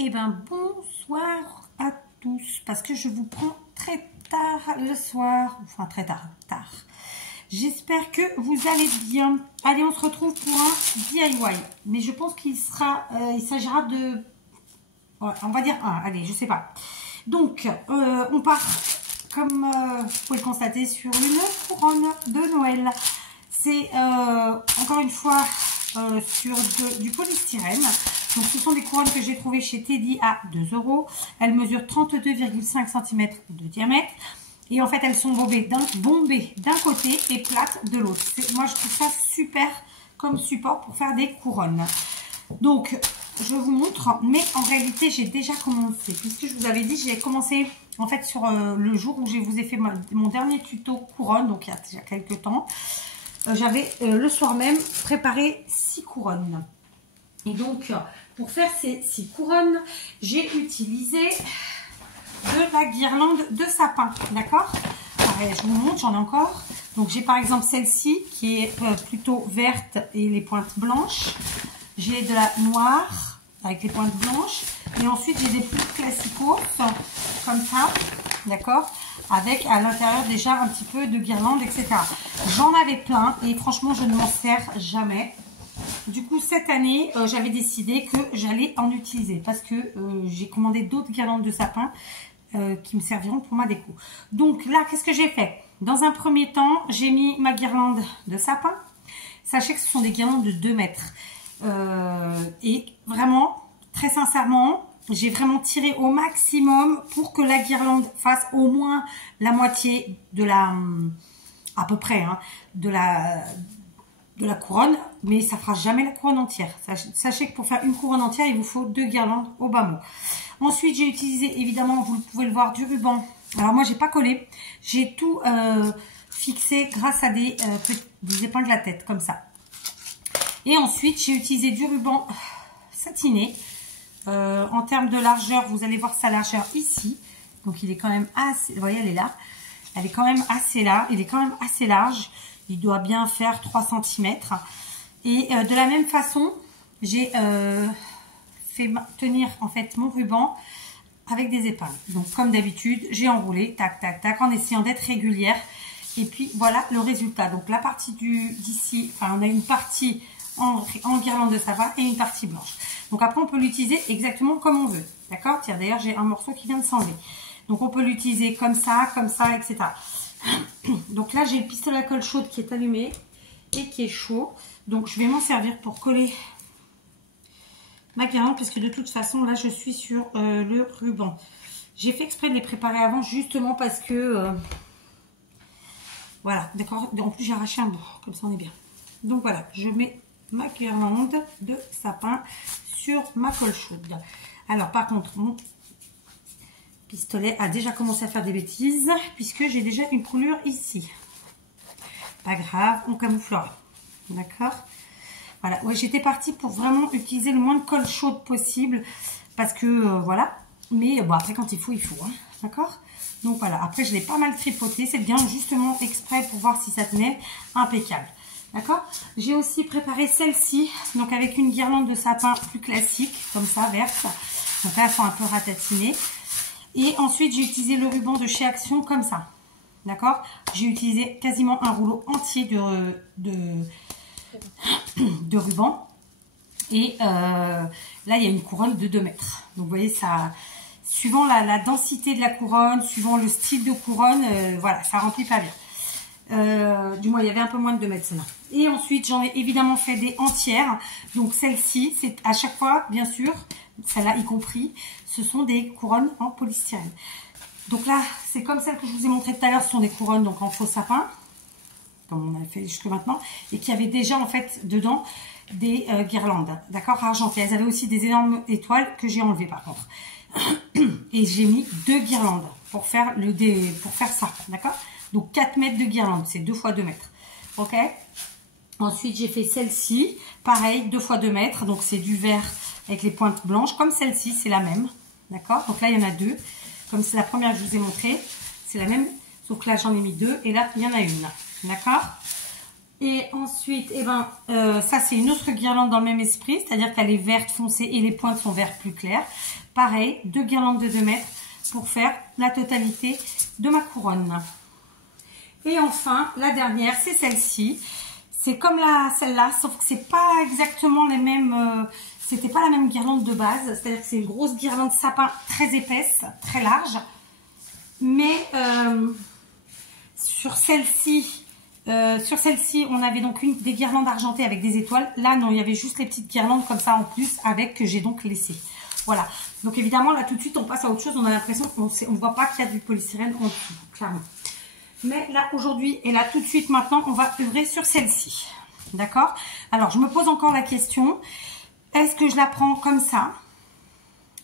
Eh bien, bonsoir à tous, parce que je vous prends très tard le soir, enfin très tard. J'espère que vous allez bien. Allez, on se retrouve pour un DIY, mais je pense qu'il s'agira de, ouais, on va dire un, allez, je sais pas. Donc, on part, comme vous pouvez le constater, sur une couronne de Noël. C'est encore une fois sur du polystyrène. Donc, ce sont des couronnes que j'ai trouvées chez Teddy à 2 €. Elles mesurent 32,5 cm de diamètre. Et en fait, elles sont bombées d'un côté et plates de l'autre. Moi, je trouve ça super comme support pour faire des couronnes. Donc, je vous montre. Mais en réalité, j'ai déjà commencé. Puisque je vous avais dit, j'ai commencé en fait sur le jour où je vous ai fait mon dernier tuto couronne. Donc, il y a déjà quelques temps. J'avais le soir même préparé 6 couronnes. Et donc, pour faire ces 6 couronnes, j'ai utilisé de la guirlande de sapin, d'accord? Je vous montre, j'en ai encore. Donc, j'ai par exemple celle-ci qui est plutôt verte et les pointes blanches. J'ai de la noire avec les pointes blanches. Et ensuite, j'ai des plus classicaux, comme ça, d'accord? Avec à l'intérieur déjà un petit peu de guirlande, etc. J'en avais plein et franchement, je ne m'en sers jamais. Du coup, cette année, j'avais décidé que j'allais en utiliser parce que j'ai commandé d'autres guirlandes de sapin qui me serviront pour ma déco. Donc là, qu'est-ce que j'ai fait? Dans un premier temps, j'ai mis ma guirlande de sapin. Sachez que ce sont des guirlandes de 2 mètres. Et vraiment, très sincèrement, j'ai vraiment tiré au maximum pour que la guirlande fasse au moins la moitié de la... à peu près, hein, de la couronne, mais ça fera jamais la couronne entière. Sachez que pour faire une couronne entière, il vous faut 2 guirlandes au bas mot. Ensuite, j'ai utilisé, évidemment, vous pouvez le voir, du ruban. Alors moi, j'ai pas collé. J'ai tout fixé grâce à des épingles à tête, comme ça. Et ensuite, j'ai utilisé du ruban satiné. En termes de largeur, vous allez voir sa largeur ici. Donc, il est quand même assez... Vous voyez, elle est là. Elle est quand même assez là. Il est quand même assez large. Il doit bien faire 3 cm. Et de la même façon, j'ai fait tenir en fait mon ruban avec des épingles. Donc comme d'habitude, j'ai enroulé, tac, tac, tac, en essayant d'être régulière. Et puis voilà le résultat. Donc la partie d'ici, enfin, on a une partie en guirlande de sapin et une partie blanche. Donc après, on peut l'utiliser exactement comme on veut. D'accord? Tiens, d'ailleurs, j'ai un morceau qui vient de s'enlever. Donc on peut l'utiliser comme ça, etc. Donc là, j'ai le pistolet à colle chaude qui est allumé et qui est chaud. Donc je vais m'en servir pour coller ma guirlande, puisque de toute façon, là, je suis sur le ruban. J'ai fait exprès de les préparer avant, justement parce que... voilà, d'accord. En plus, j'ai arraché un bout, comme ça, on est bien. Donc voilà, je mets ma guirlande de sapin sur ma colle chaude. Alors, par contre, mon pistolet a déjà commencé à faire des bêtises, puisque j'ai déjà une coulure ici. Pas grave, on camouflera. D'accord? Voilà, ouais, j'étais partie pour vraiment utiliser le moins de colle chaude possible, parce que, voilà. Mais bon, après, quand il faut, hein. D'accord? Donc voilà, après, je l'ai pas mal tripoté. C'est bien justement exprès pour voir si ça tenait impeccable. D'accord? J'ai aussi préparé celle-ci, donc avec une guirlande de sapin plus classique, comme ça, verte. Donc là, elles sont un peu ratatinées. Et ensuite, j'ai utilisé le ruban de chez Action comme ça. D'accord? J'ai utilisé quasiment un rouleau entier de ruban. Et là, il y a une couronne de 2 mètres. Donc, vous voyez, ça, suivant la densité de la couronne, suivant le style de couronne, voilà, ça remplit pas bien. Du moins, il y avait un peu moins de 2 mètres, celle-là. Et ensuite, j'en ai évidemment fait des entières. Donc, celle-ci, c'est à chaque fois, bien sûr, celle-là y compris, ce sont des couronnes en polystyrène. Donc là, c'est comme celle que je vous ai montré tout à l'heure, ce sont des couronnes donc en faux sapin, comme on a fait jusque maintenant, et qui avaient déjà en fait dedans des guirlandes, d'accord, argentées. Elles avaient aussi des énormes étoiles que j'ai enlevées par contre. Et j'ai mis 2 guirlandes pour faire ça, d'accord. Donc 4 mètres de guirlande, c'est 2 fois 2 mètres, ok. Ensuite, j'ai fait celle-ci, pareil, 2 fois 2 mètres, donc c'est du vert avec les pointes blanches, comme celle-ci, c'est la même, d'accord. Donc là, il y en a 2, comme c'est la première que je vous ai montrée, c'est la même, sauf que là, j'en ai mis 2, et là, il y en a une, d'accord. Et ensuite, eh ben, ça c'est une autre guirlande dans le même esprit, c'est-à-dire qu'elle est verte foncée et les pointes sont vert plus clair. Pareil, 2 guirlandes de 2 mètres pour faire la totalité de ma couronne. Et enfin, la dernière, c'est celle-ci. C'est comme celle-là, sauf que c'est pas exactement les mêmes... c'était pas la même guirlande de base, c'est-à-dire que c'est une grosse guirlande sapin très épaisse, très large. Mais sur celle-ci, on avait donc des guirlandes argentées avec des étoiles. Là, non, il y avait juste les petites guirlandes comme ça en plus, avec que j'ai donc laissé. Voilà. Donc évidemment, là tout de suite, on passe à autre chose. On a l'impression qu'on ne voit pas qu'il y a du polystyrène en dessous, clairement. Mais là, aujourd'hui, et là tout de suite, maintenant, on va œuvrer sur celle-ci. D'accord? Alors, je me pose encore la question. Est-ce que je la prends comme ça?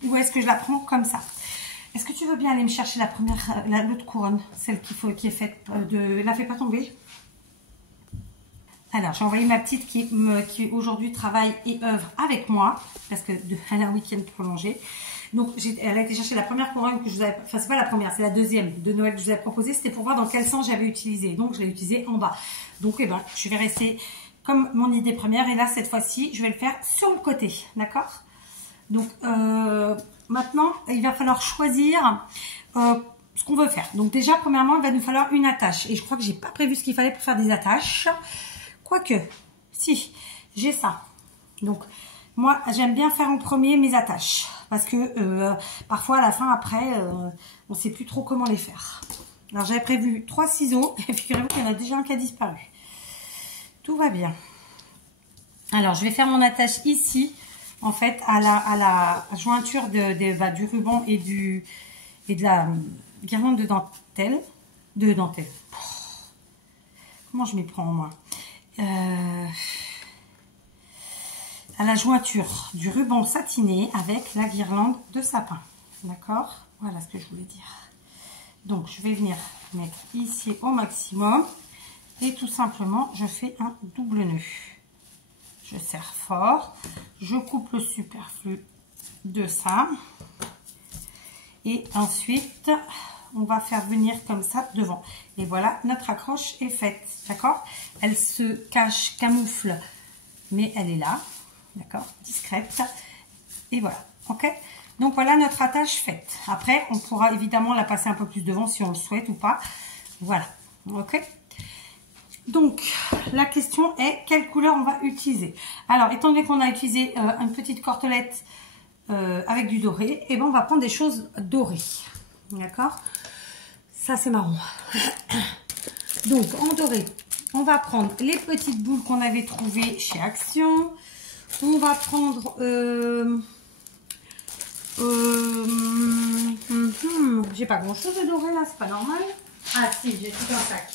Ou est-ce que je la prends comme ça? Est-ce que tu veux bien aller me chercher la première, l'autre couronne? Celle qui est faite de... La fais pas tomber. Alors, j'ai envoyé ma petite qui aujourd'hui travaille et œuvre avec moi. Parce que elle a un week-end prolongé. Donc, elle a été chercher la première couronne que je vous avais... Enfin, c'est pas la première, c'est la deuxième de Noël que je vous avais proposée. C'était pour voir dans quel sens j'avais utilisé. Donc, je l'ai utilisée en bas. Donc, eh ben, je vais rester comme mon idée première. Et là, cette fois-ci, je vais le faire sur le côté. D'accord? Donc, maintenant, il va falloir choisir ce qu'on veut faire. Donc, déjà, premièrement, il va nous falloir une attache. Et je crois que j'ai pas prévu ce qu'il fallait pour faire des attaches. Quoique, si, j'ai ça. Donc, moi, j'aime bien faire en premier mes attaches. Parce que parfois, à la fin, après, on ne sait plus trop comment les faire. Alors, j'avais prévu 3 ciseaux. Et figurez-vous qu'il y en a déjà un qui a disparu. Tout va bien. Alors, je vais faire mon attache ici, en fait, à la jointure du ruban et de la guirlande de dentelle. Comment je m'y prends, moi? À la jointure du ruban satiné avec la guirlande de sapin. D'accord? Voilà ce que je voulais dire. Donc, je vais venir mettre ici au maximum. Et tout simplement, je fais un double nœud. Je serre fort. Je coupe le superflu de ça. Et ensuite, on va faire venir comme ça devant. Et voilà, notre accroche est faite. D'accord? Elle se cache, camoufle, mais elle est là. D'accord? Discrète. Et voilà. Ok? Donc voilà notre attache faite. Après, on pourra évidemment la passer un peu plus devant si on le souhaite ou pas. Voilà. Ok? Donc, la question est quelle couleur on va utiliser. Alors, étant donné qu'on a utilisé une petite cortelette avec du doré, et ben on va prendre des choses dorées. D'accord? Ça, c'est marron. Donc, en doré, on va prendre les petites boules qu'on avait trouvées chez Action. On va prendre... j'ai pas grand chose de doré là, c'est pas normal. Ah si, j'ai tout un sac.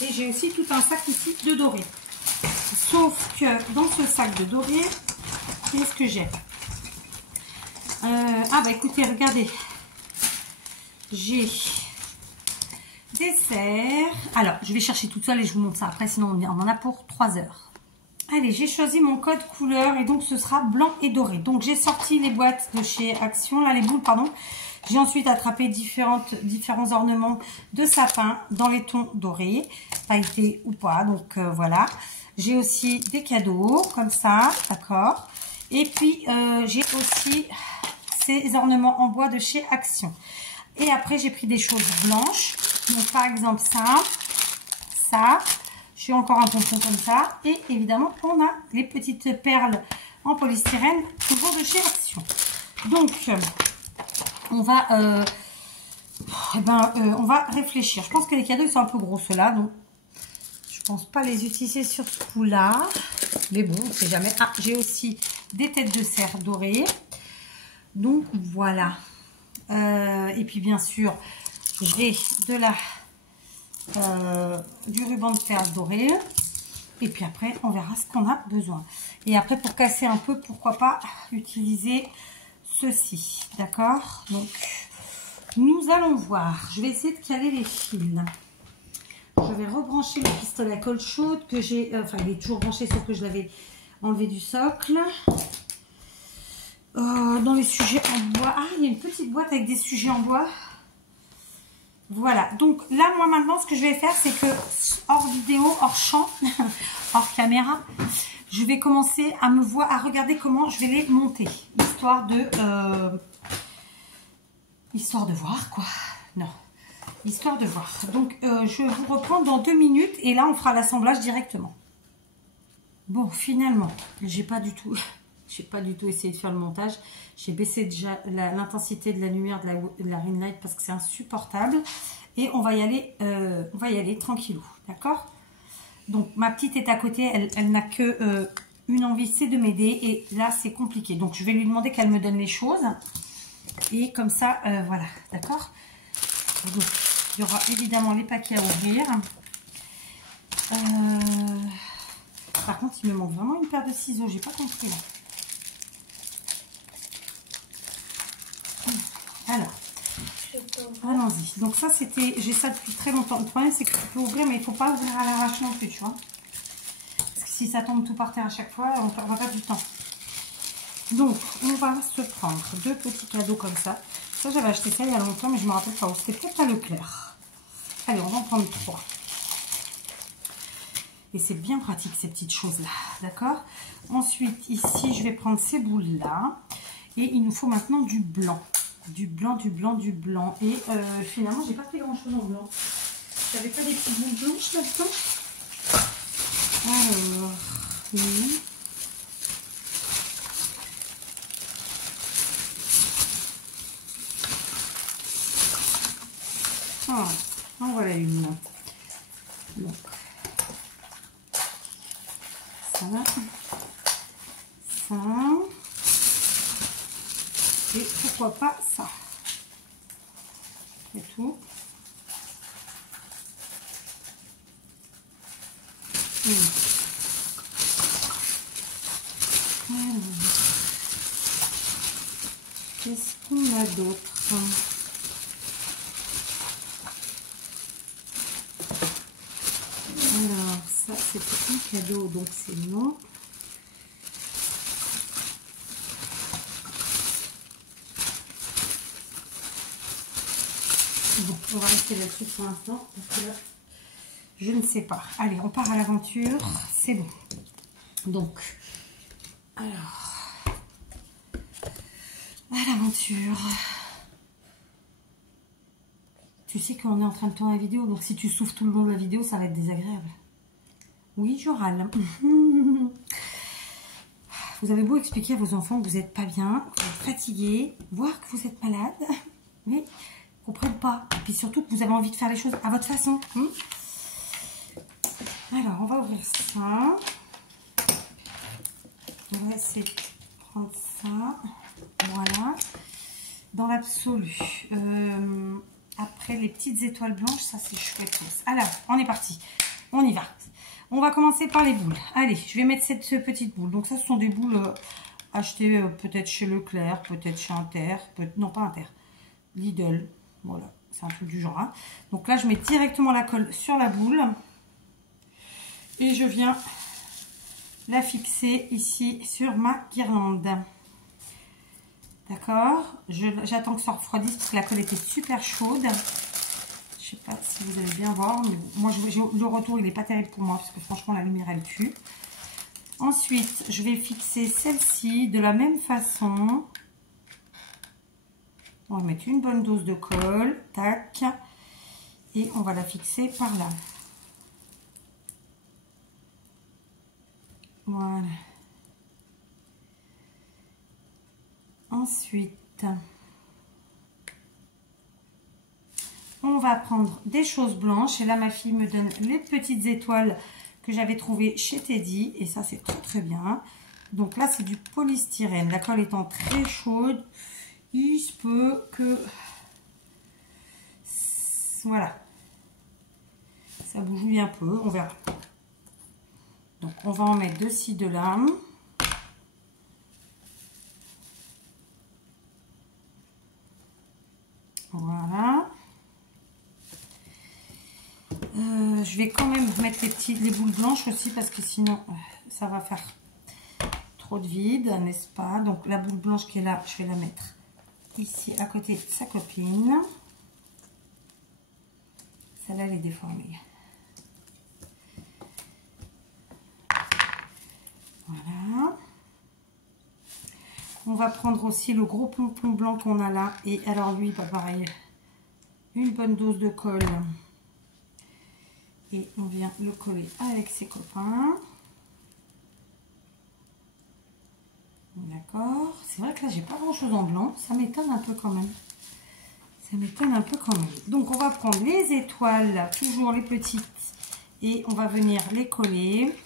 Et j'ai aussi tout un sac ici de doré. Sauf que dans ce sac de doré, qu'est-ce que j'ai? Ah bah écoutez, regardez. J'ai des serres. Alors, je vais chercher toute seule et je vous montre ça après, sinon on en a pour 3 heures. Allez, j'ai choisi mon code couleur et donc ce sera blanc et doré. Donc j'ai sorti les boîtes de chez Action, là les boules, pardon. J'ai ensuite attrapé différents ornements de sapin dans les tons dorés, pailletés ou pas. Donc voilà. J'ai aussi des cadeaux comme ça, d'accord. Et puis j'ai aussi ces ornements en bois de chez Action. Et après j'ai pris des choses blanches. Donc par exemple ça. J'ai encore un pompon comme ça. Et évidemment, on a les petites perles en polystyrène, toujours de chez Action. Donc, on va réfléchir. Je pense que les cadeaux ils sont un peu gros ceux-là. Donc, je pense pas les utiliser sur ce coup-là. Mais bon, on ne sait jamais. Ah, j'ai aussi des têtes de cerf dorées. Donc, voilà. Et puis, bien sûr, j'ai du ruban de perles dorées. Et puis après, on verra ce qu'on a besoin. Et après, pour casser un peu, pourquoi pas utiliser ceci. D'accord? Donc, nous allons voir. Je vais essayer de caler les fils. Je vais rebrancher le pistolet à colle chaude que j'ai... Enfin, il est toujours branché, sauf que je l'avais enlevé du socle. Dans les sujets en bois. Ah, il y a une petite boîte avec des sujets en bois. Voilà, donc là, moi maintenant, ce que je vais faire, c'est que hors vidéo, hors champ, hors caméra, je vais commencer à à regarder comment je vais les monter, histoire de voir, quoi. Non, histoire de voir. Donc, je vous reprends dans 2 minutes et là, on fera l'assemblage directement. Bon, finalement, j'ai pas du tout essayé de faire le montage. J'ai baissé déjà l'intensité de la lumière de la ring light parce que c'est insupportable. Et on va y aller tranquillou, d'accord? Donc, ma petite est à côté, elle n'a que une envie, c'est de m'aider. Et là, c'est compliqué. Donc, je vais lui demander qu'elle me donne les choses. Et comme ça, voilà, d'accord? Donc, il y aura évidemment les paquets à ouvrir. Par contre, il me manque vraiment une paire de ciseaux. J'ai pas compris là. Alors, allons-y. Donc ça, c'était, j'ai ça depuis très longtemps. Le problème, c'est que tu peux ouvrir, mais il ne faut pas ouvrir à l'arrache non plus, tu vois. Parce que si ça tombe tout par terre à chaque fois, on perdra pas du temps. Donc, on va se prendre 2 petits cadeaux comme ça. Ça, j'avais acheté ça il y a longtemps, mais je ne me rappelle pas où. C'était peut-être à Leclerc. Allez, on va en prendre 3. Et c'est bien pratique, ces petites choses-là. D'accord? Ensuite, ici, je vais prendre ces boules-là. Et il nous faut maintenant du blanc. Du blanc, du blanc, du blanc. Et finalement, j'ai pas fait grand-chose en blanc. J'avais pas des petites boules blanches là-dedans. Alors, oui. Ah, en voilà une. Donc, ça. Ça. Et pourquoi pas ça. C'est tout. Alors, qu'est-ce qu'on a d'autre? Alors, ça, c'est un cadeau, donc c'est non. Bon, on va rester là-dessus pour l'instant, parce que là, je ne sais pas. Allez, on part à l'aventure, c'est bon. Donc, alors, à l'aventure. Tu sais qu'on est en train de tourner la vidéo, donc si tu souffles tout le long de la vidéo, ça va être désagréable. Oui, je râle. Vous avez beau expliquer à vos enfants que vous n'êtes pas bien, que vous êtes fatigué, voire que vous êtes malade, mais ils ne comprennent pas. Et puis surtout que vous avez envie de faire les choses à votre façon. Alors, on va ouvrir ça. On va essayer de prendre ça. Voilà. Dans l'absolu. Après, les petites étoiles blanches, ça c'est chouette. Alors, on est parti. On y va. On va commencer par les boules. Allez, je vais mettre cette petite boule. Donc ça, ce sont des boules achetées peut-être chez Leclerc, peut-être chez Inter. Non, pas Inter. Lidl. Voilà, c'est un truc du genre. Hein. Donc là, je mets directement la colle sur la boule. Et je viens la fixer ici sur ma guirlande. D'accord? J'attends que ça refroidisse parce que la colle était super chaude. Je sais pas si vous allez bien voir. Mais moi, le retour, il n'est pas terrible pour moi parce que franchement, la lumière, elle tue. Ensuite, je vais fixer celle-ci de la même façon. On va mettre une bonne dose de colle. Tac. Et on va la fixer par là. Voilà. Ensuite, on va prendre des choses blanches. Et là, ma fille me donne les petites étoiles que j'avais trouvées chez Teddy. Et ça, c'est très, très bien. Donc là, c'est du polystyrène. La colle étant très chaude, il se peut que... Voilà. Ça bouge un peu. On verra. Donc, on va en mettre de ci, de là. Voilà. Je vais quand même mettre les boules blanches aussi parce que sinon ça va faire trop de vide, n'est-ce pas? Donc la boule blanche qui est là, je vais la mettre ici à côté de sa copine. Celle-là, elle est déformée. Voilà. On va prendre aussi le gros pompon blanc qu'on a là. Et alors lui, bah pareil, une bonne dose de colle. Et on vient le coller avec ses copains. D'accord. C'est vrai que là, j'ai pas grand chose en blanc. Ça m'étonne un peu quand même. Ça m'étonne un peu quand même. Donc, on va prendre les étoiles, toujours les petites. Et on va venir les coller.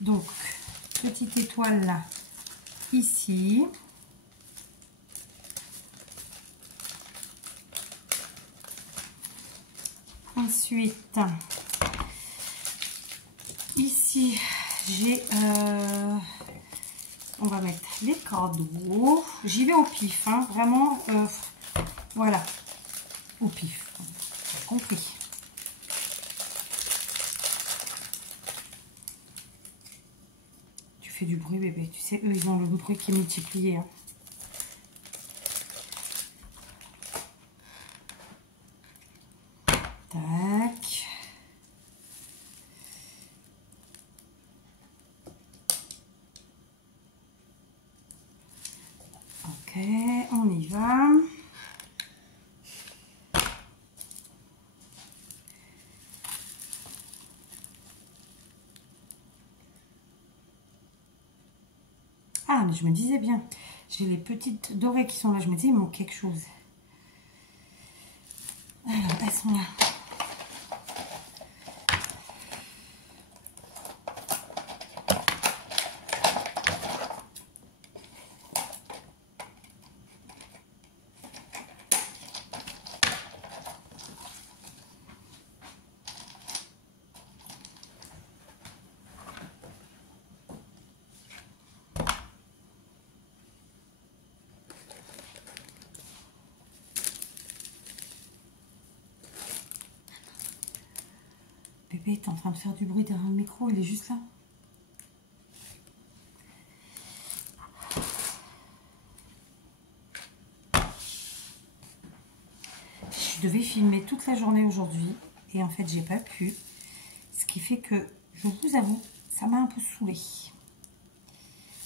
Donc, petite étoile là, ici. Ensuite, ici, j'ai... on va mettre les cadeaux. J'y vais au pif, hein, vraiment. Voilà, au pif. J'ai compris. Tu fais du bruit, bébé. Tu sais, eux, ils ont le bruit qui est multiplié. Hein. Tac. Ok, on y va. Ah, mais je me disais bien, j'ai les petites dorées qui sont là. Je me disais, il manque quelque chose. Alors, elles sont là. Bébé, t'es en train de faire du bruit derrière le micro, il est juste là. Je devais filmer toute la journée aujourd'hui et en fait j'ai pas pu. Ce qui fait que, je vous avoue, ça m'a un peu saoulée.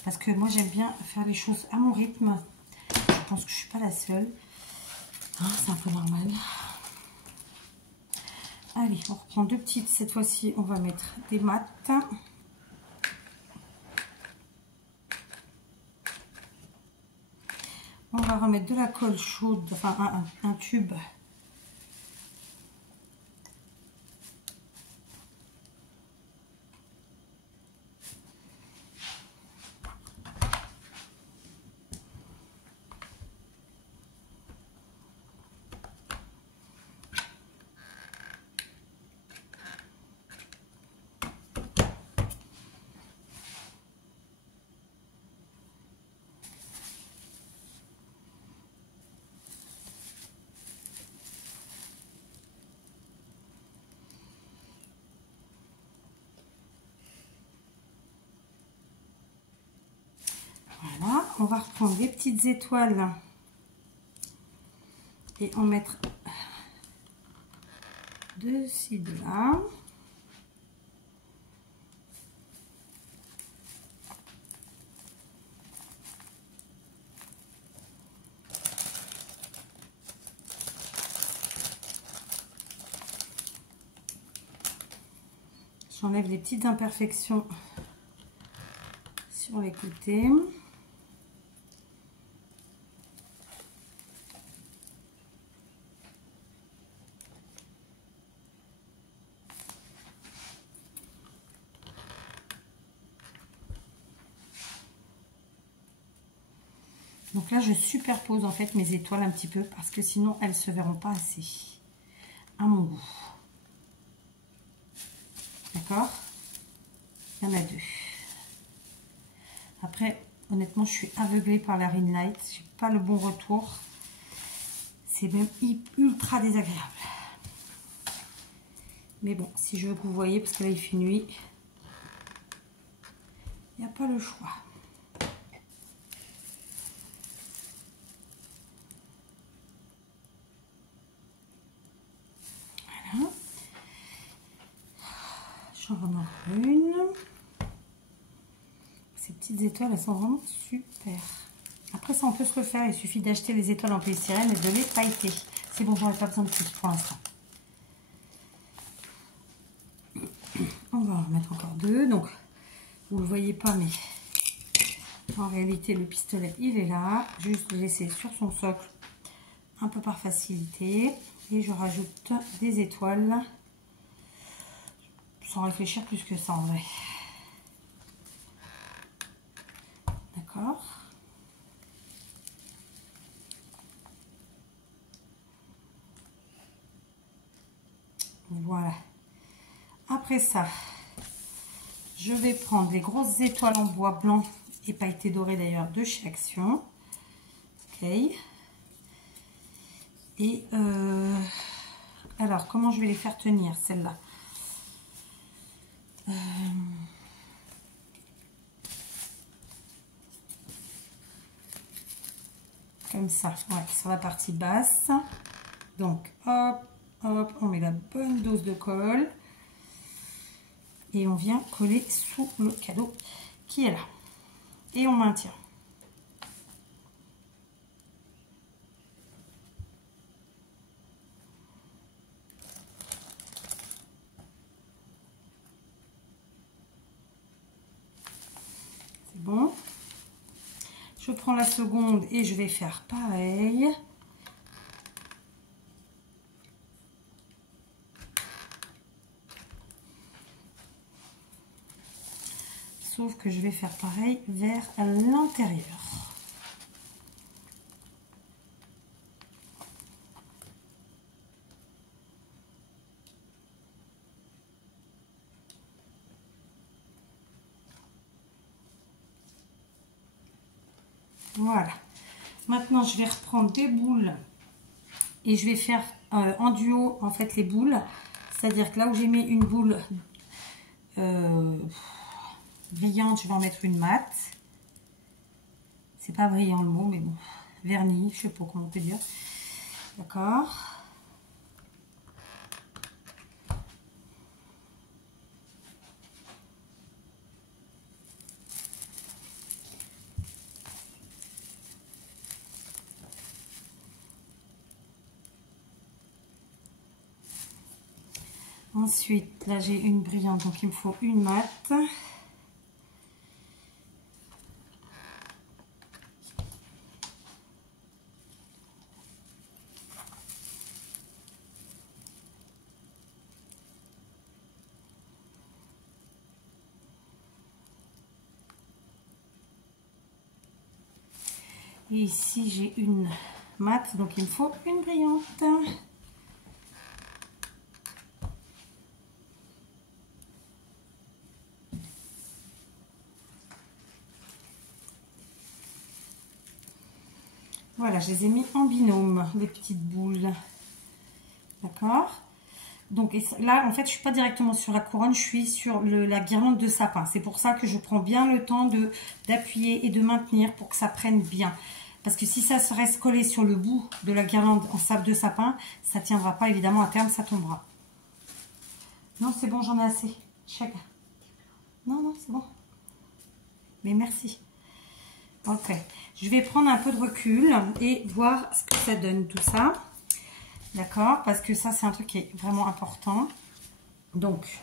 Parce que moi j'aime bien faire les choses à mon rythme. Je pense que je suis pas la seule. Hein, c'est un peu normal. Allez, on reprend deux petites. Cette fois-ci, on va mettre des mattes. On va remettre de la colle chaude, enfin un tube. Voilà, on va reprendre les petites étoiles et en mettre de ci, de là. J'enlève les petites imperfections sur les côtés. Donc là, je superpose en fait mes étoiles un petit peu parce que sinon, elles ne se verront pas assez à mon goût. D'accord? Il y en a deux. Après, honnêtement, je suis aveuglée par la ring light. Je n'ai pas le bon retour. C'est même ultra désagréable. Mais bon, si je veux que vous voyez, parce que là, il fait nuit, il n'y a pas le choix. J'en remets encore une. Ces petites étoiles, elles sont vraiment super. Après ça, on peut se refaire. Il suffit d'acheter les étoiles en polystyrène et de les pailleter. C'est bon, j'en ai pas besoin de plus pour l'instant. On va en remettre encore deux. Donc, vous le voyez pas, mais en réalité, le pistolet, il est là. Juste le laisser sur son socle, un peu par facilité. Et je rajoute des étoiles. Sans réfléchir plus que ça, en vrai. D'accord. Voilà. Après ça, je vais prendre les grosses étoiles en bois blanc et pailleté doré d'ailleurs de chez Action. Ok. Et alors, comment je vais les faire tenir, celles-là? Comme ça, ouais, sur la partie basse. Donc, hop, hop, on met la bonne dose de colle. Et on vient coller sous le cadeau qui est là. Et on maintient. C'est bon. Je prends la seconde et je vais faire pareil. Sauf que je vais faire pareil vers l'intérieur. Voilà. Maintenant, je vais reprendre des boules et je vais faire en duo en fait les boules. C'est-à-dire que là où j'ai mis une boule brillante, je vais en mettre une mate. C'est pas brillant le mot, mais bon, vernis, je sais pas comment on peut dire. D'accord. Ensuite, là j'ai une brillante, donc il me faut une mate. Et ici j'ai une mate, donc il me faut une brillante. Voilà, je les ai mis en binôme, les petites boules. D'accord. Donc là, en fait, je suis pas directement sur la couronne, je suis sur la guirlande de sapin. C'est pour ça que je prends bien le temps d'appuyer et de maintenir pour que ça prenne bien. Parce que si ça se reste collé sur le bout de la guirlande en sable de sapin, ça ne tiendra pas, évidemment, à terme, ça tombera. Non, c'est bon, j'en ai assez. Chacun. Non, non, c'est bon. Mais merci. Ok, je vais prendre un peu de recul et voir ce que ça donne tout ça. D'accord, parce que ça c'est un truc qui est vraiment important. Donc,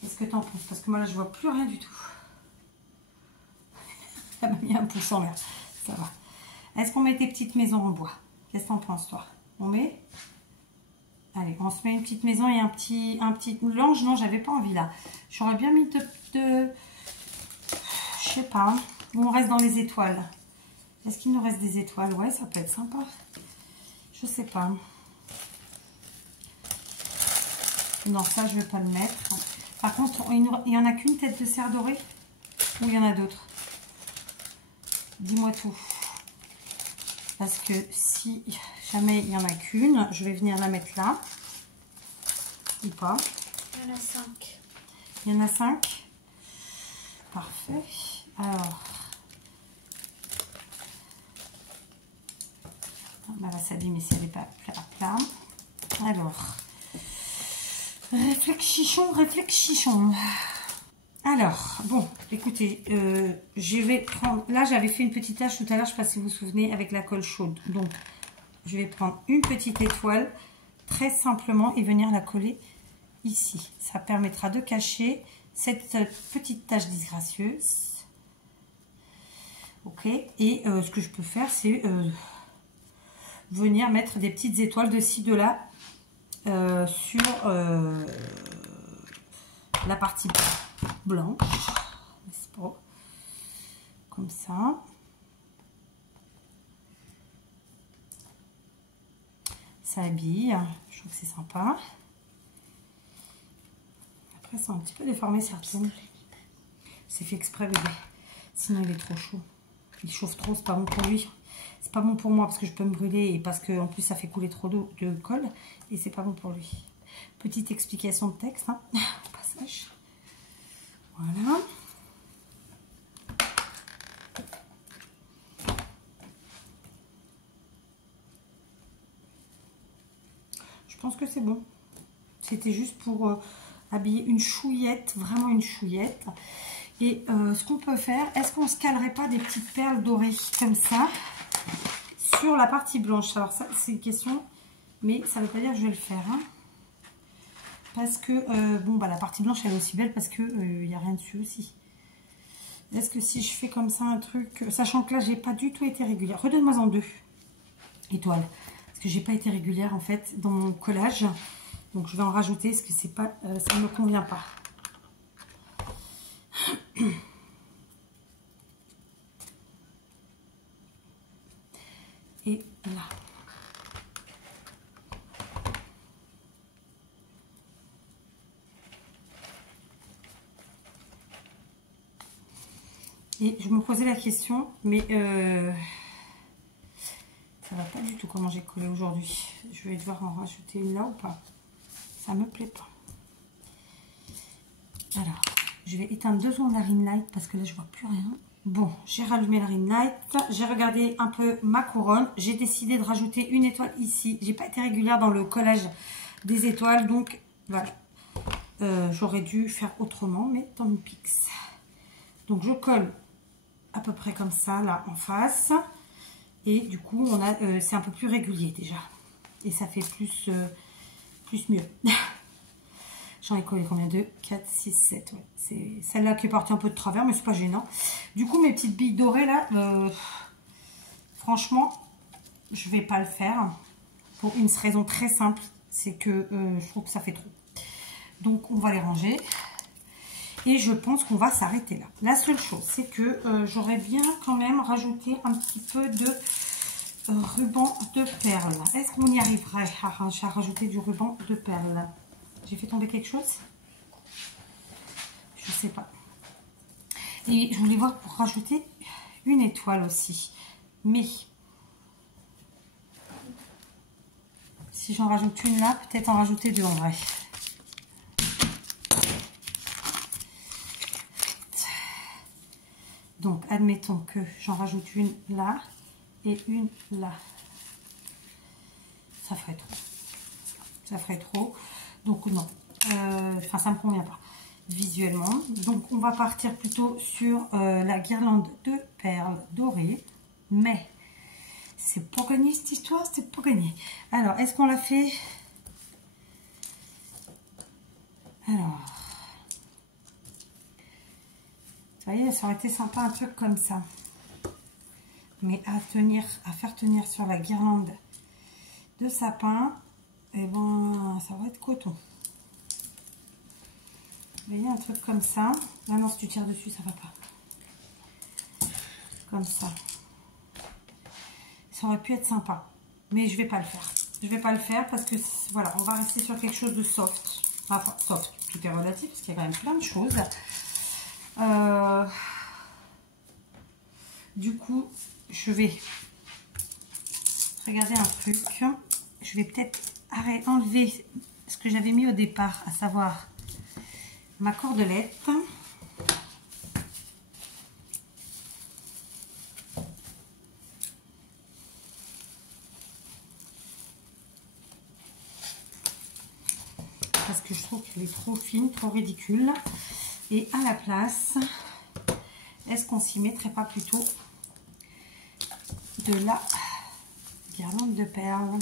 qu'est-ce que tu en penses? Parce que moi là je vois plus rien du tout. Ça m'a mis un pouce en l'air, ça va. Est-ce qu'on met des petites maisons en bois? Qu'est-ce que tu en penses toi? On met? Allez, on se met une petite maison et un petit mélange. Non, j'avais pas envie là. J'aurais bien mis je sais pas, où on reste dans les étoiles. Est-ce qu'il nous reste des étoiles? Ouais, ça peut être sympa. Je sais pas. Non, ça, je vais pas le mettre. Par contre, il n'y en a qu'une tête de cerf dorée? Ou il y en a d'autres? Dis-moi tout. Parce que si jamais il n'y en a qu'une, je vais venir la mettre là. Ou pas? Il y en a 5. Il y en a 5? Parfait. Alors... bah, elle va s'abîmer si elle n'est pas à plat. Alors, Réflexichons, réflexichons. Alors, bon, écoutez, je vais prendre... Là, j'avais fait une petite tache tout à l'heure, je ne sais pas si vous vous souvenez, avec la colle chaude. Donc, je vais prendre une petite étoile, très simplement, et venir la coller ici. Ça permettra de cacher cette petite tache disgracieuse. Ok, et ce que je peux faire, c'est venir mettre des petites étoiles de ci, de là, sur la partie blanche, n'est-ce pas? Comme ça. Ça habille, je trouve que c'est sympa. Après, c'est un petit peu déformé certaines. C'est fait exprès, bébé. Sinon, il est trop chaud. Il chauffe trop, c'est pas bon pour lui. C'est pas bon pour moi parce que je peux me brûler et parce que en plus ça fait couler trop d'eau de colle et c'est pas bon pour lui. Petite explication de texte, hein, au passage. Voilà. Je pense que c'est bon. C'était juste pour habiller une chouillette, vraiment une chouillette. Et ce qu'on peut faire, est-ce qu'on se calerait pas des petites perles dorées comme ça sur la partie blanche? Alors ça, c'est une question, mais ça ne veut pas dire que je vais le faire. Hein. Parce que, bon, bah, la partie blanche, elle est aussi belle parce qu'il n'y a rien dessus aussi. Est-ce que si je fais comme ça un truc, sachant que là, j'ai pas du tout été régulière. Redonne-moi en 2 étoiles. Parce que j'ai pas été régulière, en fait, dans mon collage. Donc, je vais en rajouter parce que c'est pas, ça ne me convient pas. Et là. Et je me posais la question, mais ça va pas du tout comment j'ai collé aujourd'hui. Je vais devoir en rajouter une là ou pas. Ça me plaît pas. Alors, je vais éteindre 2 secondes la ring light parce que là je vois plus rien. Bon, j'ai rallumé la ring light. J'ai regardé un peu ma couronne. J'ai décidé de rajouter une étoile ici. J'ai pas été régulière dans le collage des étoiles, donc voilà. J'aurais dû faire autrement, mais tant pis. Donc je colle à peu près comme ça là en face et du coup on a c'est un peu plus régulier déjà et ça fait plus mieux. J'en ai collé combien? 2, 4, 6, 7, ouais. C'est celle-là qui est partie un peu de travers mais c'est pas gênant. Du coup mes petites billes dorées là, franchement je vais pas le faire pour une raison très simple, c'est que je trouve que ça fait trop. Donc on va les ranger. Et je pense qu'on va s'arrêter là. La seule chose, c'est que j'aurais bien quand même rajouté un petit peu de ruban de perles. Est-ce qu'on y arriverait à rajouter du ruban de perles? J'ai fait tomber quelque chose? Je sais pas. Et je voulais voir pour rajouter une étoile aussi. Mais si j'en rajoute une là, peut-être en rajouter 2 en vrai. Donc, admettons que j'en rajoute une là et une là. Ça ferait trop. Ça ferait trop. Donc, non. Enfin, ça ne me convient pas visuellement. Donc, on va partir plutôt sur la guirlande de perles dorées. Mais, c'est pas gagné cette histoire, c'est pas gagné. Alors, est-ce qu'on l'a fait? Alors... Vous voyez, ça aurait été sympa un truc comme ça. Mais à faire tenir sur la guirlande de sapin, et ben ça va être coton. Vous voyez, un truc comme ça. Ah non, si tu tires dessus, ça va pas. Comme ça. Ça aurait pu être sympa. Mais je vais pas le faire. Je vais pas le faire parce que voilà, on va rester sur quelque chose de soft. Enfin, soft, tout est relatif parce qu'il y a quand même plein de choses. Du coup, je vais regarder un truc. Je vais peut-être enlever ce que j'avais mis au départ, à savoir ma cordelette. Parce que je trouve qu'elle est trop fine, trop ridicule. Et à la place, est-ce qu'on s'y mettrait pas plutôt de la guirlande de perles?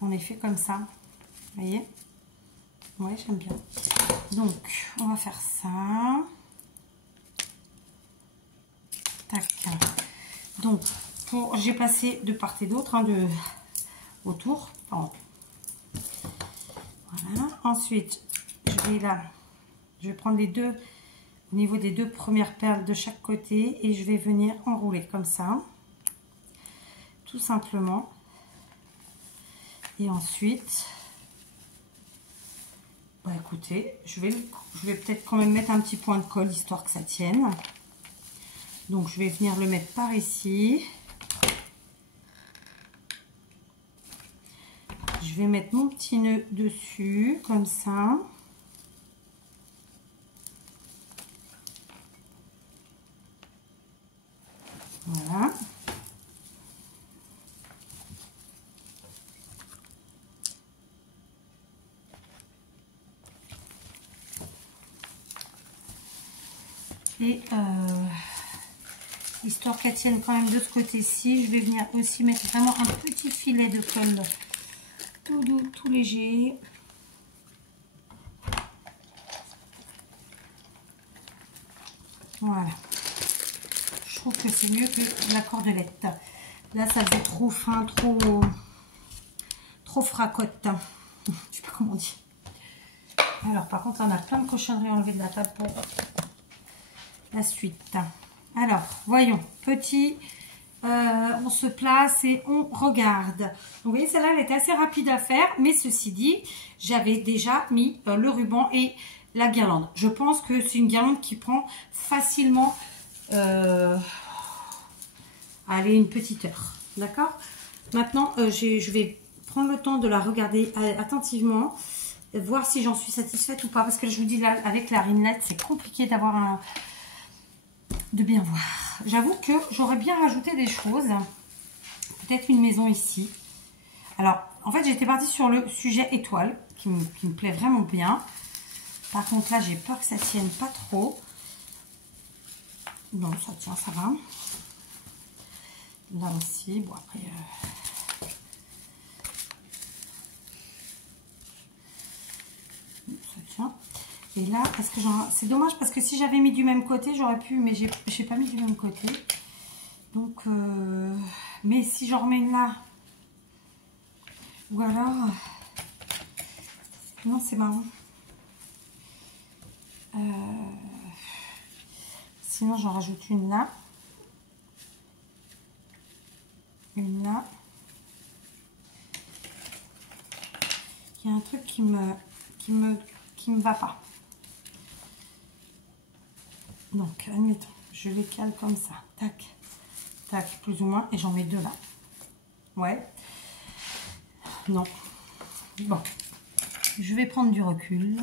On est fait comme ça, vous voyez? Oui, j'aime bien. Donc, on va faire ça. Tac. Donc, j'ai passé de part et d'autre, hein, autour. Pardon. Voilà. Ensuite, je vais prendre les deux, au niveau des deux premières perles de chaque côté, et je vais venir enrouler comme ça, tout simplement. Et ensuite, bah écoutez, je vais peut-être quand même mettre un petit point de colle, histoire que ça tienne. Donc, je vais venir le mettre par ici. Je vais mettre mon petit nœud dessus, comme ça. Voilà. Et histoire qu'elle tienne quand même de ce côté-ci, je vais venir aussi mettre vraiment un petit filet de colle tout doux, tout léger. Voilà. Je trouve que c'est mieux que la cordelette. Là, ça faisait trop fin, trop fracotte. Je sais pas comment on dit. Alors, par contre, on a plein de cochonneries enlevées de la table pour la suite. Alors, voyons. Petit, on se place et on regarde. Donc, vous voyez, celle-là, elle était assez rapide à faire. Mais ceci dit, j'avais déjà mis le ruban et la guirlande. Je pense que c'est une guirlande qui prend facilement, allez, une petite heure. D'accord? Maintenant, je vais prendre le temps de la regarder attentivement, voir si j'en suis satisfaite ou pas. Parce que je vous dis, là, avec la ringlette, c'est compliqué d'avoir de bien voir. J'avoue que j'aurais bien rajouté des choses. Peut-être une maison ici. Alors, en fait, j'étais partie sur le sujet étoile, qui me plaît vraiment bien. Par contre, là, j'ai peur que ça tienne pas trop. Non, ça tient, ça va. Là aussi, bon, après... ça tient. Et là, est-ce que c'est dommage parce que si j'avais mis du même côté, j'aurais pu, mais j'ai pas mis du même côté. Donc, mais si j'en remets une là, ou alors, non, c'est marrant. Sinon, j'en rajoute une là, une là. Il y a un truc qui me va pas. Donc, admettons, je les cale comme ça. Tac, tac, plus ou moins. Et j'en mets deux là. Ouais. Non. Bon. Je vais prendre du recul.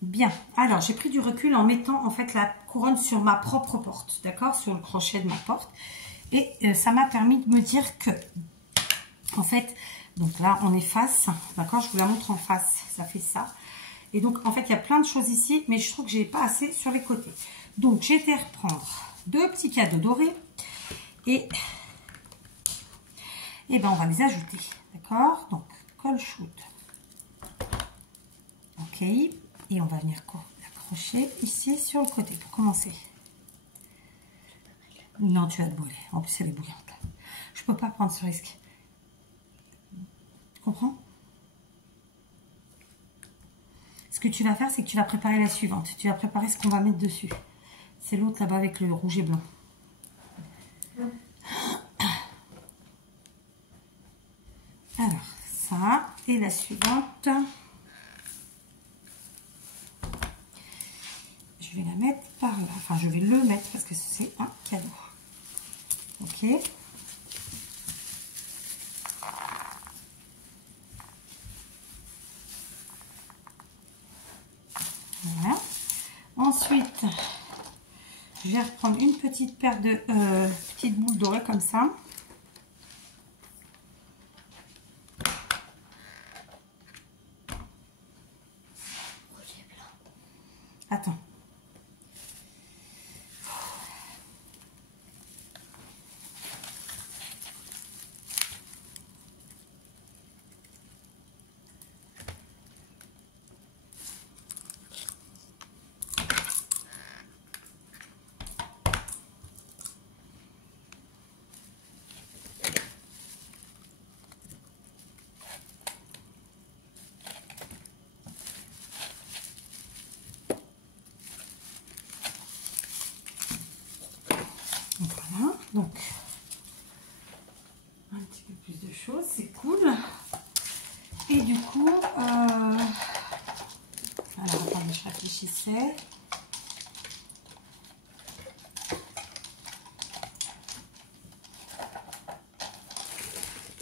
Bien. Alors, j'ai pris du recul en mettant en fait la couronne sur ma propre porte. D'accord? Sur le crochet de ma porte. Et ça m'a permis de me dire que, en fait, donc là, on est face. D'accord? Je vous la montre en face. Ça fait ça. Et donc, en fait, il y a plein de choses ici, mais je trouve que j'ai pas assez sur les côtés. Donc, j'ai été reprendre deux petits cadeaux dorés. Et ben, on va les ajouter. D'accord? Donc, colle shoot. Ok. Et on va venir accrocher ici sur le côté pour commencer. Non, tu vas te brûler. En plus, elle est bouillante. Je peux pas prendre ce risque. Tu comprends? Ce que tu vas faire, c'est que tu vas préparer la suivante. Tu vas préparer ce qu'on va mettre dessus. C'est l'autre là-bas avec le rouge et blanc. Alors, ça. Et la suivante. Je vais la mettre par là. Enfin, je vais le mettre parce que c'est un cadeau. Ok. Voilà. Ensuite, je vais reprendre une petite paire de petites boules dorées comme ça. Voilà, donc un petit peu plus de choses, c'est cool. Et du coup, alors attendez, je réfléchissais.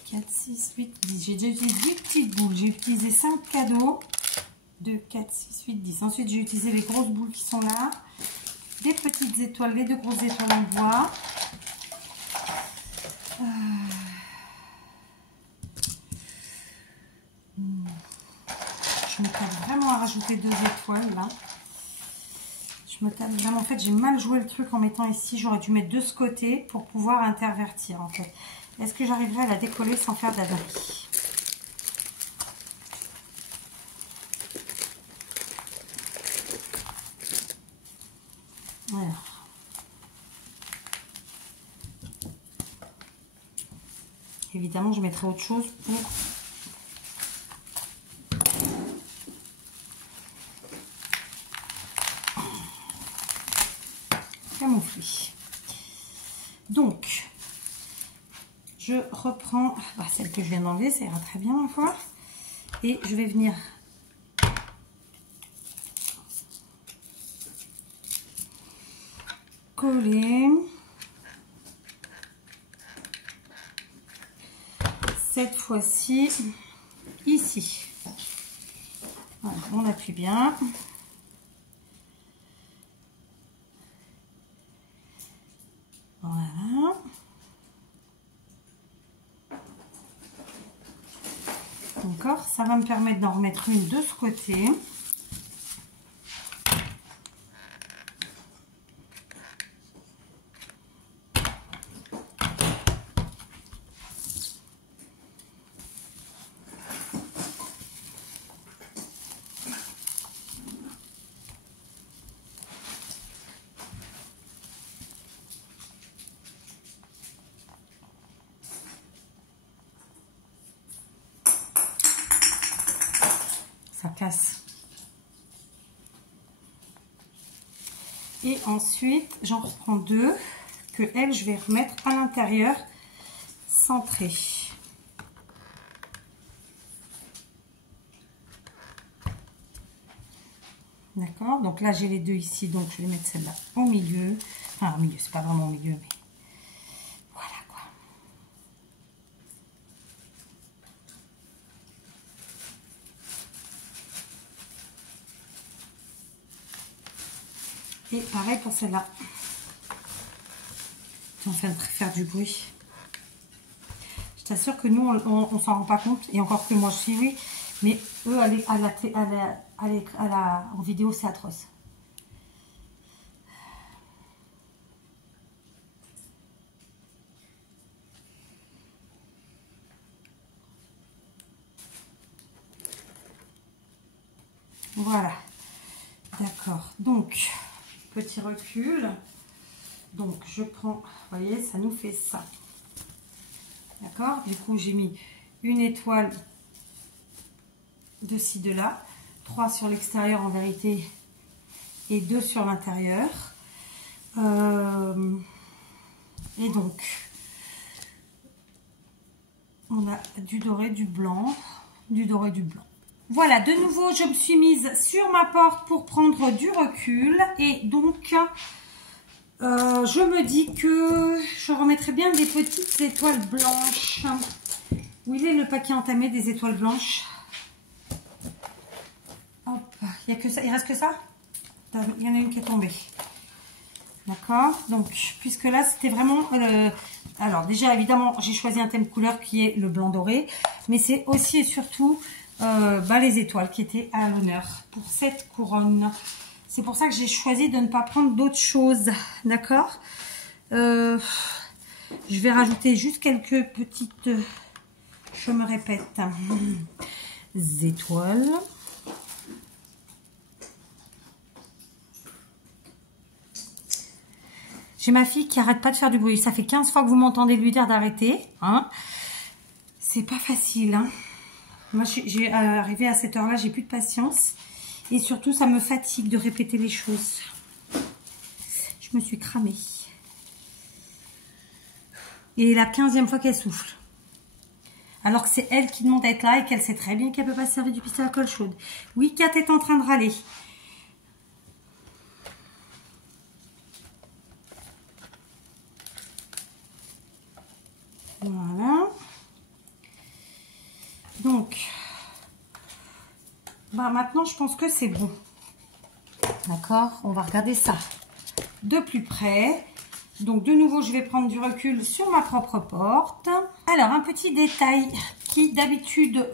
« 4, 6, 8, 10. J'ai déjà utilisé 10 petites boules. J'ai utilisé 5 cadeaux. 2, 4, 6, 8, 10. Ensuite, j'ai utilisé les grosses boules qui sont là. Des petites étoiles, les 2 grosses étoiles en bois. Je me tape vraiment à rajouter 2 étoiles là. Je me tape vraiment. En fait, j'ai mal joué le truc en mettant ici. J'aurais dû mettre de ce côté pour pouvoir intervertir en fait. Est-ce que j'arriverai à la décoller sans faire d'abri? Voilà. Évidemment, je mettrai autre chose pour camoufler. Donc, je reprends celle que je viens d'enlever, ça ira très bien ma foi. Et je vais venir coller cette fois-ci ici. Voilà, on appuie bien. Voilà. D'accord, ça va me permettre d'en remettre une de ce côté. Ça casse. Et ensuite, j'en reprends 2 que elle, je vais remettre à l'intérieur centré. D'accord, donc là j'ai les 2 ici, donc je vais mettre celle-là au milieu. Enfin, au milieu, c'est pas vraiment au milieu, mais voilà quoi. Et pareil pour celle-là. On va faire du bruit. Je t'assure que nous, on s'en rend pas compte. Et encore que moi, je suis oui. Mais eux, en vidéo, c'est atroce. Voilà. D'accord. Donc, petit recul. Donc, je prends, vous voyez, ça nous fait ça. D'accord? Du coup, j'ai mis une étoile de ci, de là. 3 sur l'extérieur en vérité et 2 sur l'intérieur. Et donc, on a du doré, du blanc, du doré, du blanc. Voilà, de nouveau, je me suis mise sur ma porte pour prendre du recul. Et donc, je me dis que je remettrai bien des petites étoiles blanches. Où il est le paquet entamé des étoiles blanches? Hop, il y a que ça, il reste que ça? Il y en a une qui est tombée. D'accord, donc puisque là c'était vraiment alors déjà évidemment j'ai choisi un thème couleur qui est le blanc doré, mais c'est aussi et surtout les étoiles qui étaient à l'honneur pour cette couronne. C'est pour ça que j'ai choisi de ne pas prendre d'autres choses. D'accord, je vais rajouter juste quelques petites, je me répète, étoiles. J'ai ma fille qui arrête pas de faire du bruit. Ça fait 15 fois que vous m'entendez lui dire d'arrêter. Hein. C'est pas facile. Hein. Moi, j'ai arrivé à cette heure-là, j'ai plus de patience. Et surtout, ça me fatigue de répéter les choses. Je me suis cramée. Et la 15e fois qu'elle souffle. Alors que c'est elle qui demande à être là et qu'elle sait très bien qu'elle ne peut pas se servir du pistolet à colle chaude. Oui, Kat est en train de râler. Voilà. Donc, bah maintenant, je pense que c'est bon. D'accord? On va regarder ça de plus près. Donc, de nouveau, je vais prendre du recul sur ma propre porte. Alors, un petit détail qui, d'habitude,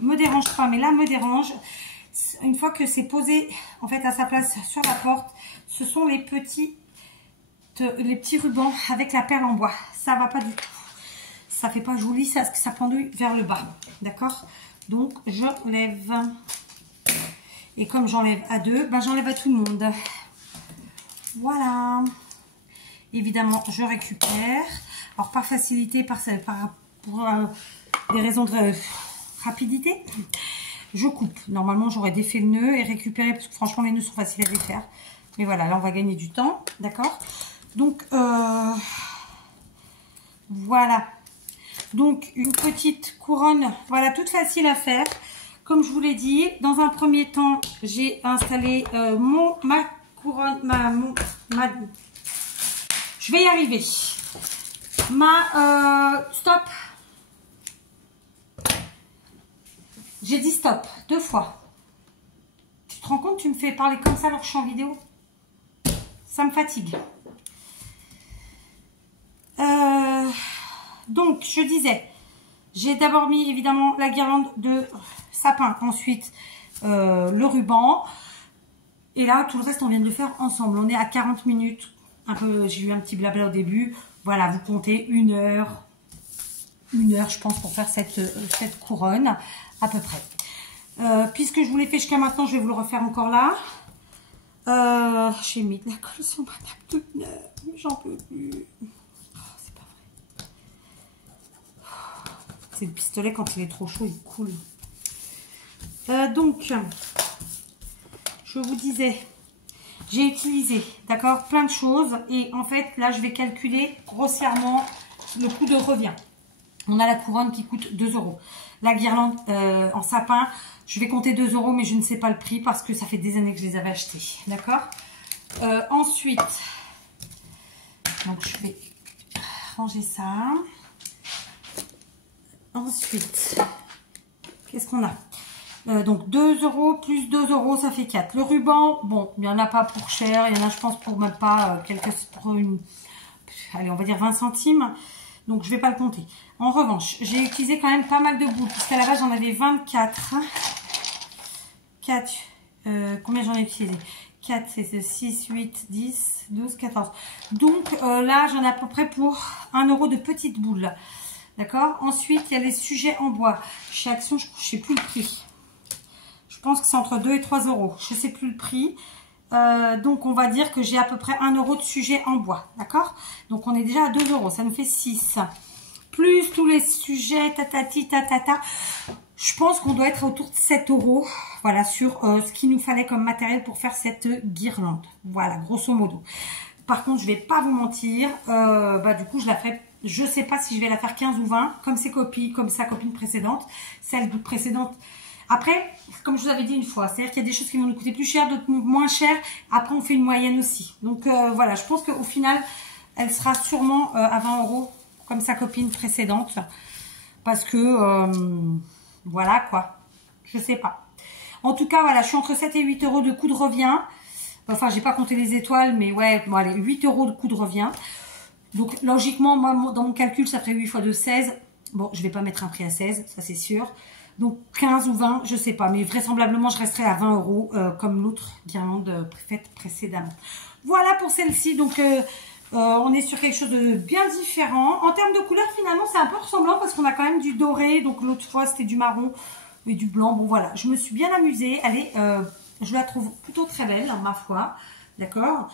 me dérange pas, mais là, me dérange. Une fois que c'est posé, en fait, à sa place sur la porte, ce sont les petits rubans avec la perle en bois. Ça va pas du tout. Ça fait pas joli, ça pendouille vers le bas. D'accord? Donc, je lève. Et comme j'enlève à deux, ben, j'enlève à tout le monde. Voilà. Évidemment, je récupère. Alors, par facilité, pour des raisons de rapidité, je coupe. Normalement, j'aurais défait le nœud et récupéré, parce que franchement, les nœuds sont faciles à défaire. Mais voilà, là, on va gagner du temps. D'accord? Donc, voilà. Donc, une petite couronne, voilà, toute facile à faire. Comme je vous l'ai dit, dans un premier temps, j'ai installé ma couronne, je vais y arriver. Stop. J'ai dit stop 2 fois. Tu te rends compte, tu me fais parler comme ça alors que je suis en vidéo? Ça me fatigue. Donc, je disais, j'ai d'abord mis évidemment la guirlande de sapin, ensuite le ruban. Et là, tout le reste, on vient de le faire ensemble. On est à 40 minutes. J'ai eu un petit blabla au début. Voilà, vous comptez 1 heure. 1 heure, je pense, pour faire cette couronne, à peu près. Puisque je vous l'ai fait jusqu'à maintenant, je vais vous le refaire encore là. J'ai mis de la colle sur ma table toute neuve. J'en peux plus. C'est le pistolet, quand il est trop chaud, il coule. Donc, je vous disais, j'ai utilisé, d'accord, plein de choses. Et en fait, là, je vais calculer grossièrement le coût de revient. On a la couronne qui coûte 2 €. La guirlande en sapin, je vais compter 2 €, mais je ne sais pas le prix parce que ça fait des années que je les avais achetés. D'accord? Ensuite, donc je vais ranger ça. Ensuite, qu'est-ce qu'on a? Donc 2 € plus 2 € ça fait 4. Le ruban, bon, il n'y en a pas pour cher. Il y en a, je pense, pour même pas allez, on va dire 20 centimes. Donc, je ne vais pas le compter. En revanche, j'ai utilisé quand même pas mal de boules. Puisqu'à la base, j'en avais 24. 4. Combien j'en ai utilisé? 4, c'est 6, 8, 10, 12, 14. Donc, là, j'en ai à peu près pour 1 € de petites boules. D'accord? Ensuite, il y a les sujets en bois. Chez Action, je ne sais plus le prix. Je pense que c'est entre 2 et 3 €. Je ne sais plus le prix. Donc, on va dire que j'ai à peu près 1 € de sujets en bois. D'accord? Donc, on est déjà à 2 €. Ça nous fait 6. Plus tous les sujets, tatati, tatata. Je pense qu'on doit être autour de 7 €. Voilà, sur ce qu'il nous fallait comme matériel pour faire cette guirlande. Voilà, grosso modo. Par contre, je ne vais pas vous mentir. Du coup, je la ferai. Je ne sais pas si je vais la faire 15 ou 20, comme sa copine précédente. Celle précédente. Après, comme je vous avais dit une fois, c'est-à-dire qu'il y a des choses qui vont nous coûter plus cher, d'autres moins cher. Après, on fait une moyenne aussi. Donc, voilà, je pense qu'au final, elle sera sûrement à 20 €, comme sa copine précédente. Parce que, voilà quoi, je sais pas. En tout cas, voilà, je suis entre 7 et 8 € de coût de revient. Enfin, j'ai pas compté les étoiles, mais ouais, bon, allez, 8 € de coût de revient. Donc, logiquement, moi, dans mon calcul, ça ferait 8 fois 2, 16. Bon, je vais pas mettre un prix à 16, ça c'est sûr. Donc, 15 ou 20, je sais pas. Mais vraisemblablement, je resterai à 20 € comme l'autre guirlande faite précédemment. Voilà pour celle-ci. Donc, on est sur quelque chose de bien différent. En termes de couleur, finalement, c'est un peu ressemblant parce qu'on a quand même du doré. Donc, l'autre fois, c'était du marron et du blanc. Bon, voilà. Je me suis bien amusée. Elle est, je la trouve plutôt très belle, ma foi. D'accord?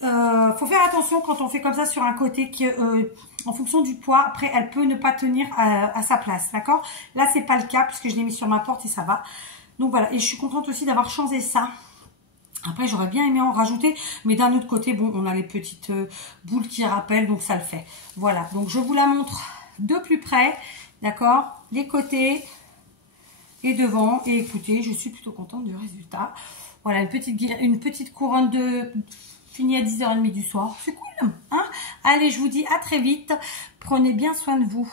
Faut faire attention quand on fait comme ça sur un côté que, en fonction du poids, après, elle peut ne pas tenir à sa place. D'accord? Là, c'est pas le cas puisque je l'ai mis sur ma porte et ça va. Donc, voilà. Et je suis contente aussi d'avoir changé ça. Après, j'aurais bien aimé en rajouter, mais d'un autre côté, bon, on a les petites boules qui rappellent, donc ça le fait. Voilà, donc je vous la montre de plus près, d'accord? Les côtés et devant. Et écoutez, je suis plutôt contente du résultat. Voilà, une petite couronne de finie à 10h30 du soir. C'est cool, hein? Allez, je vous dis à très vite. Prenez bien soin de vous.